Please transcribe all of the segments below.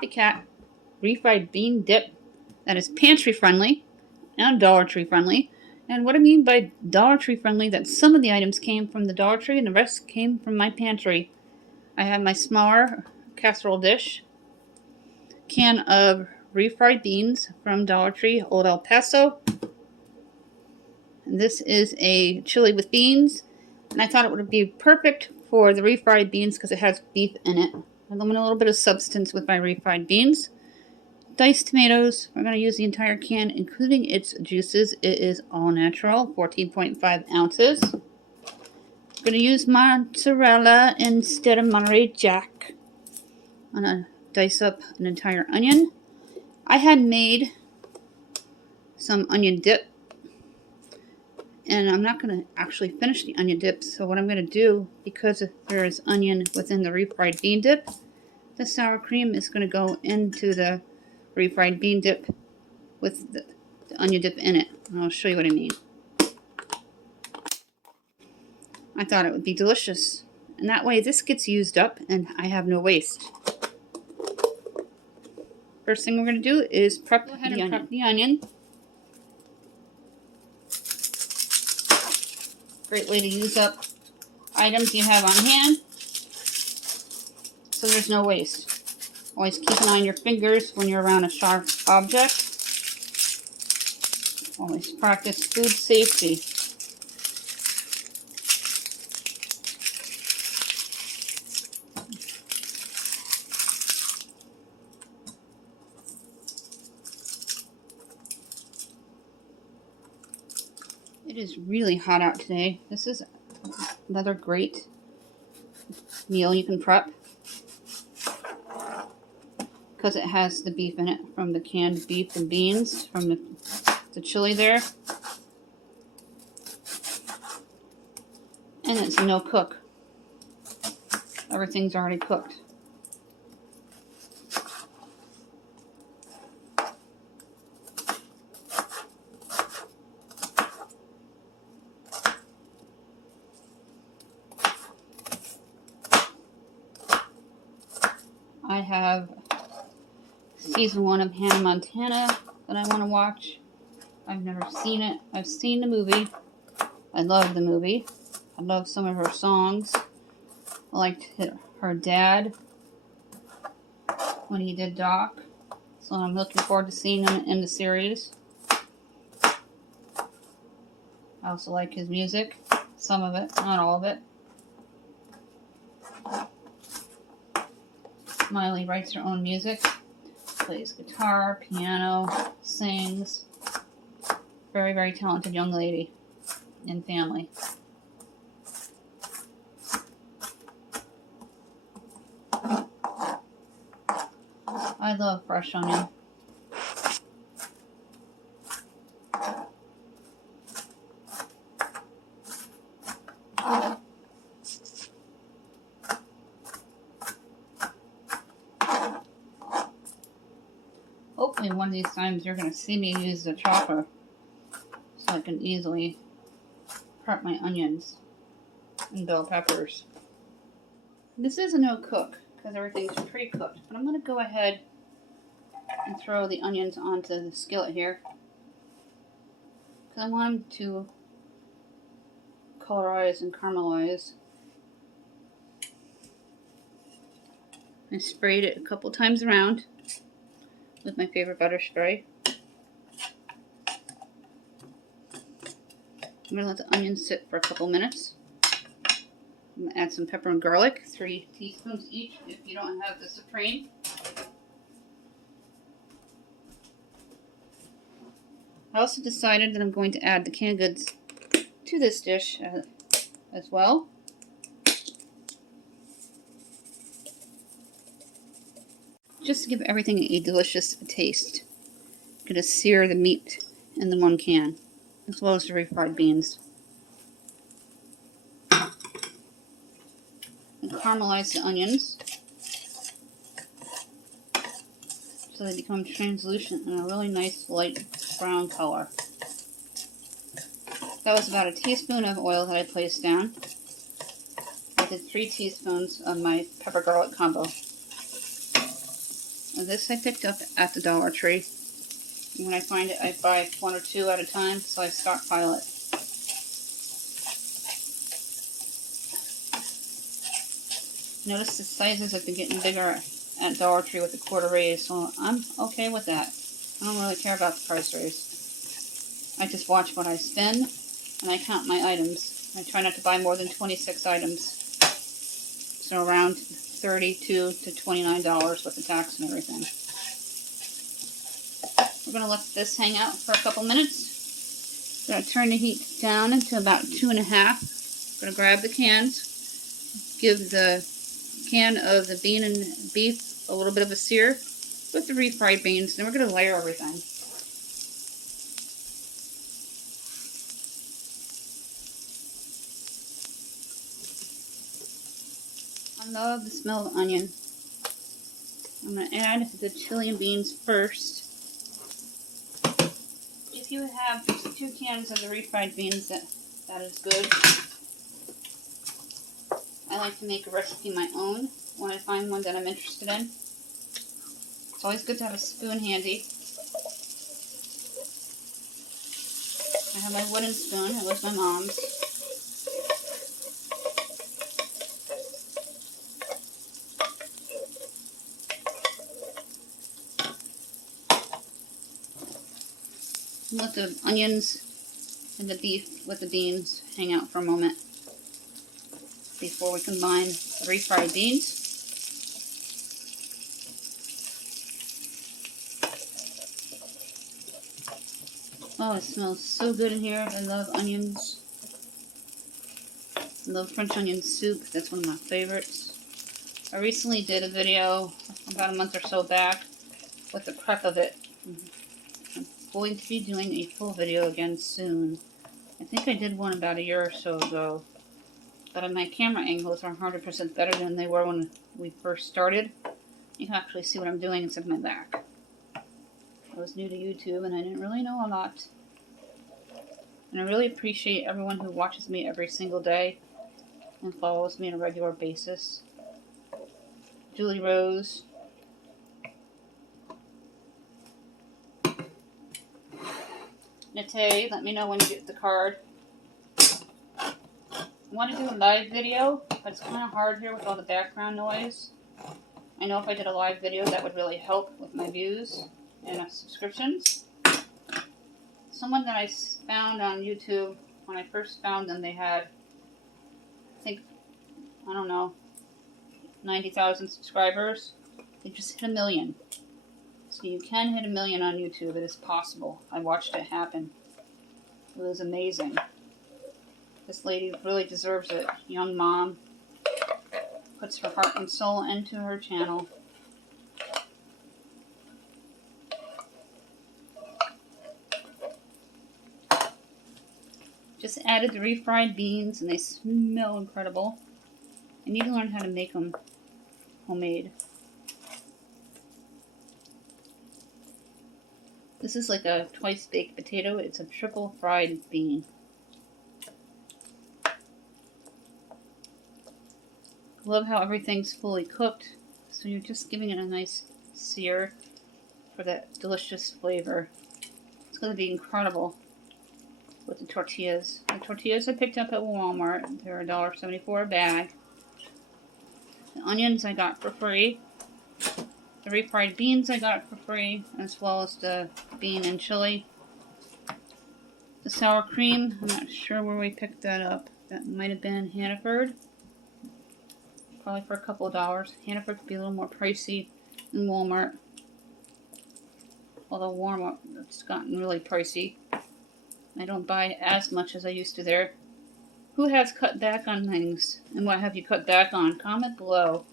copycat refried bean dip that is pantry friendly and Dollar Tree friendly. And what I mean by Dollar Tree friendly, that some of the items came from the Dollar Tree and the rest came from my pantry. I have my smaller casserole dish, can of refried beans from Dollar Tree, Old El Paso. And this is a chili with beans, and I thought it would be perfect for the refried beans because it has beef in it. I want a little bit of substance with my refried beans. Diced tomatoes, we're going to use the entire can, including its juices. It is all natural, 14.5 ounces. I'm going to use mozzarella instead of Monterey Jack. I'm going to dice up an entire onion. I had made some onion dip, and I'm not going to actually finish the onion dip, so what I'm going to do, because there is onion within the refried bean dip, the sour cream is going to go into the refried bean dip with the onion dip in it. And I'll show you what I mean. I thought it would be delicious. And that way this gets used up and I have no waste. First thing we're going to do is prep the onion. Great way to use up items you have on hand so there's no waste. Always keep an eye on your fingers when you're around a sharp object. Always practice food safety. It is really hot out today. This is another great meal you can prep because it has the beef in it from the canned beef and beans from the chili there. And it's a no cook. Everything's already cooked. I have season 1 of Hannah Montana that I want to watch. I've never seen it. I've seen the movie. I love the movie. I love some of her songs. I liked her dad when he did Doc. So I'm looking forward to seeing him in the series. I also like his music. Some of it, not all of it. Miley writes her own music. Plays guitar, piano, sings. Very, very talented young lady and family. I love fresh onion. Hopefully one of these times you're going to see me use the chopper so I can easily prep my onions and bell peppers. This is a no cook because everything's pre-cooked, but I'm going to go ahead and throw the onions onto the skillet here because I want them to colorize and caramelize. I sprayed it a couple times around with my favorite butter spray. I'm going to let the onions sit for a couple minutes. I'm going to add some pepper and garlic, 3 teaspoons each if you don't have the Supreme. I also decided that I'm going to add the canned goods to this dish as well. Just to give everything a delicious taste. I'm going to sear the meat in the one can, as well as the refried beans. And caramelize the onions so they become translucent and a really nice light brown color. That was about a teaspoon of oil that I placed down. I did 3 teaspoons of my pepper garlic combo. Now this I picked up at the Dollar Tree. When I find it, I buy 1 or 2 at a time, so I stockpile it. Notice the sizes have been getting bigger at Dollar Tree with the quarter raise, so I'm okay with that. I don't really care about the price raise. I just watch what I spend, and I count my items. I try not to buy more than 26 items. So around $32 to $29 with the tax and everything. We're going to let this hang out for a couple minutes. I'm going to turn the heat down to about 2.5. I'm going to grab the cans, give the can of the bean and beef a little bit of a sear with the refried beans. Then we're going to layer everything. I love the smell of onion. I'm going to add the chili and beans first. If you have 2 cans of the refried beans, that is good. I like to make a recipe my own when I find one that I'm interested in. It's always good to have a spoon handy. I have my wooden spoon. It was my mom's. Let the onions and the beef with the beans hang out for a moment before we combine the refried beans. Oh, it smells so good in here. I love onions. I love French onion soup. That's one of my favorites. I recently did a video about a month or so back with the prep of it. I'm going to be doing a full video again soon. I think I did one about a year or so ago. But my camera angles are 100% better than they were when we first started. You can actually see what I'm doing instead of my back. I was new to YouTube and I didn't really know a lot. And I really appreciate everyone who watches me every single day and follows me on a regular basis. Julie Rose. Nate, let me know when you get the card. I want to do a live video, but it's kind of hard here with all the background noise. I know if I did a live video, that would really help with my views and subscriptions. Someone that I found on YouTube, when I first found them, they had, I don't know, 90,000 subscribers. They just hit 1 million. So you can hit 1 million on YouTube. It is possible. I watched it happen. It was amazing. This lady really deserves it. Young mom. Puts her heart and soul into her channel. Just added the refried beans and they smell incredible. I need to learn how to make them homemade. This is like a twice baked potato. It's a triple fried bean. Love how everything's fully cooked. So you're just giving it a nice sear for that delicious flavor. It's going to be incredible with the tortillas. The tortillas I picked up at Walmart. They're $1.74 a bag. The onions I got for free. The refried beans I got for free, as well as the bean and chili. The sour cream, I'm not sure where we picked that up. That might have been Hannaford. Probably for a couple of dollars. Hannaford could be a little more pricey than Walmart. Although Walmart, it's gotten really pricey. I don't buy as much as I used to there. Who has cut back on things? And what have you cut back on? Comment below.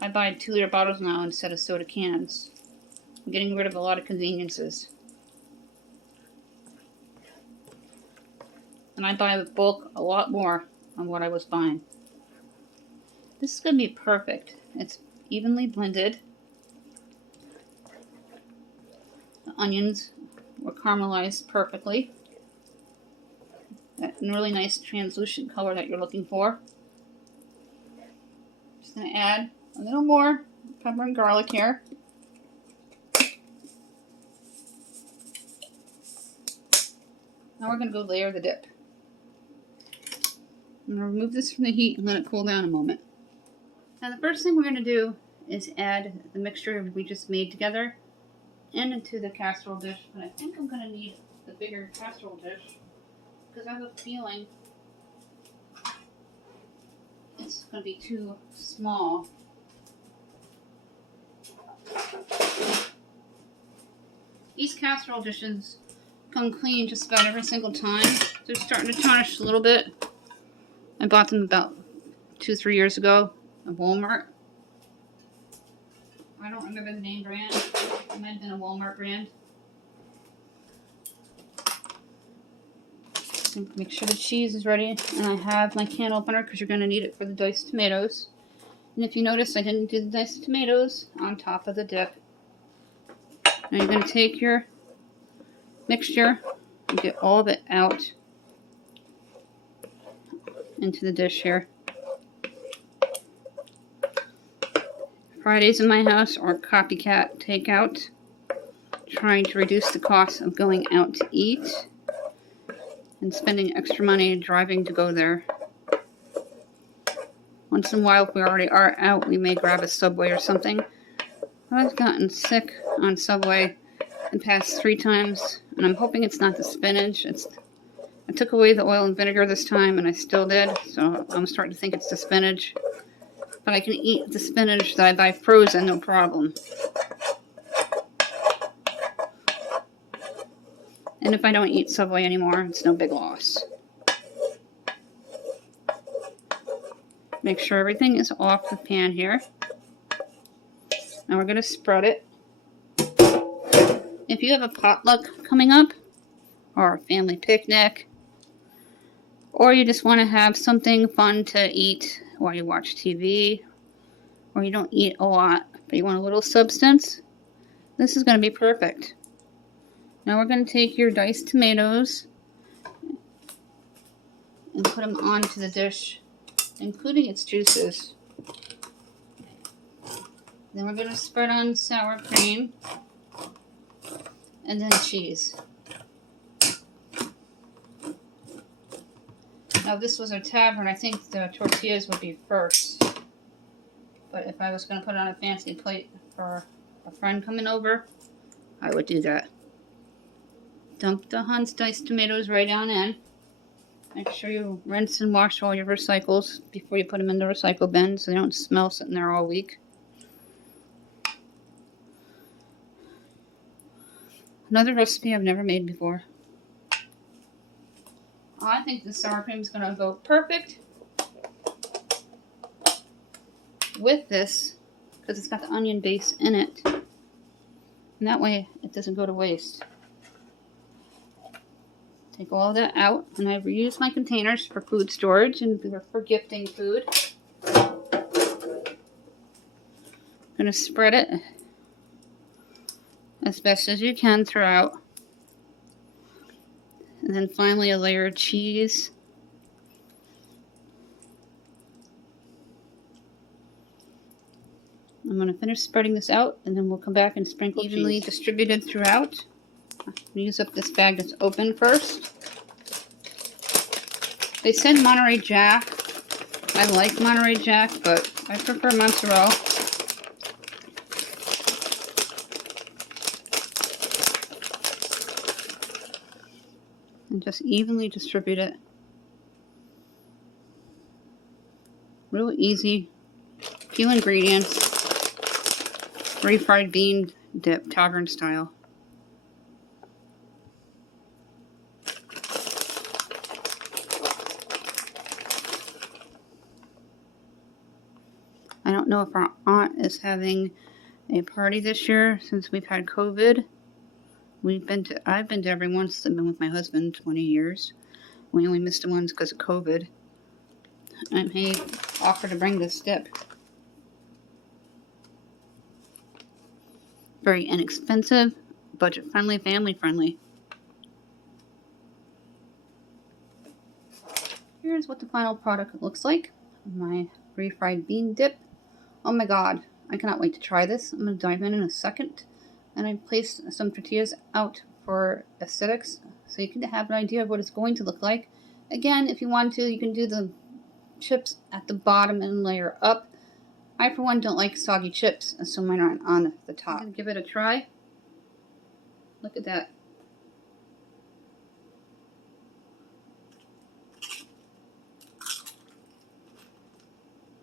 I buy 2-liter bottles now instead of soda cans. I'm getting rid of a lot of conveniences. And I buy with bulk a lot more on what I was buying. This is going to be perfect. It's evenly blended. The onions were caramelized perfectly. That really nice translucent color that you're looking for. Just going to add a little more pepper and garlic here. Now we're going to go layer the dip. I'm going to remove this from the heat and let it cool down a moment. Now the first thing we're going to do is add the mixture we just made together into the casserole dish. But I think I'm going to need the bigger casserole dish because I have a feeling it's going to be too small. These casserole dishes come clean just about every single time. They're starting to tarnish a little bit. I bought them about 2-3 years ago at Walmart. I don't remember the name brand. It might have been a Walmart brand. Make sure the cheese is ready. And I have my can opener because you're going to need it for the diced tomatoes. And if you notice, I didn't do the diced tomatoes on top of the dip. Now you're going to take your mixture and get all of it out into the dish here. Fridays in my house are copycat takeout, trying to reduce the cost of going out to eat and spending extra money driving to go there. Once in a while, if we already are out, we may grab a Subway or something. I've gotten sick on Subway the past 3 times, and I'm hoping it's not the spinach. I took away the oil and vinegar this time, and I still did, so I'm starting to think it's the spinach. But I can eat the spinach that I buy frozen, no problem. And if I don't eat Subway anymore, it's no big loss. Make sure everything is off the pan here. Now we're going to spread it. If you have a potluck coming up, or a family picnic, or you just want to have something fun to eat while you watch TV, or you don't eat a lot, but you want a little substance, this is going to be perfect. Now we're going to take your diced tomatoes and put them onto the dish, including its juices. Then we're going to spread on sour cream and then cheese. Now if this was a tavern, I think the tortillas would be first. But if I was going to put it on a fancy plate for a friend coming over, I would do that. Dump the Hunt's diced tomatoes right down in. Make sure you rinse and wash all your recycles before you put them in the recycle bin so they don't smell sitting there all week. Another recipe I've never made before. I think the sour cream is going to go perfect with this because it's got the onion base in it. And that way it doesn't go to waste. Take all that out, and I reuse my containers for food storage and for gifting food. I'm going to spread it as best as you can throughout. And then finally a layer of cheese. I'm going to finish spreading this out, and then we'll come back and sprinkle evenly distributed throughout. I'm going to use up this bag that's open first. They said Monterey Jack. I like Monterey Jack, but I prefer mozzarella. And just evenly distribute it. Real easy. Few ingredients. Refried bean dip, tavern style. I don't know if our aunt is having a party this year since we've had COVID. I've been to every one since I've been with my husband 20 years. We only missed the ones because of COVID. And he offered to bring this dip. Very inexpensive, budget friendly, family friendly. Here's what the final product looks like. My refried bean dip. Oh my god, I cannot wait to try this. I'm going to dive in a second. And I placed some tortillas out for aesthetics So you can have an idea of what it's going to look like. Again, if you want to, you can do the chips at the bottom and layer up. I, for one, don't like soggy chips, so mine aren't on the top. I'm going to give it a try. Look at that.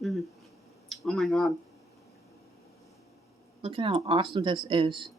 Oh my god. Look at how awesome this is.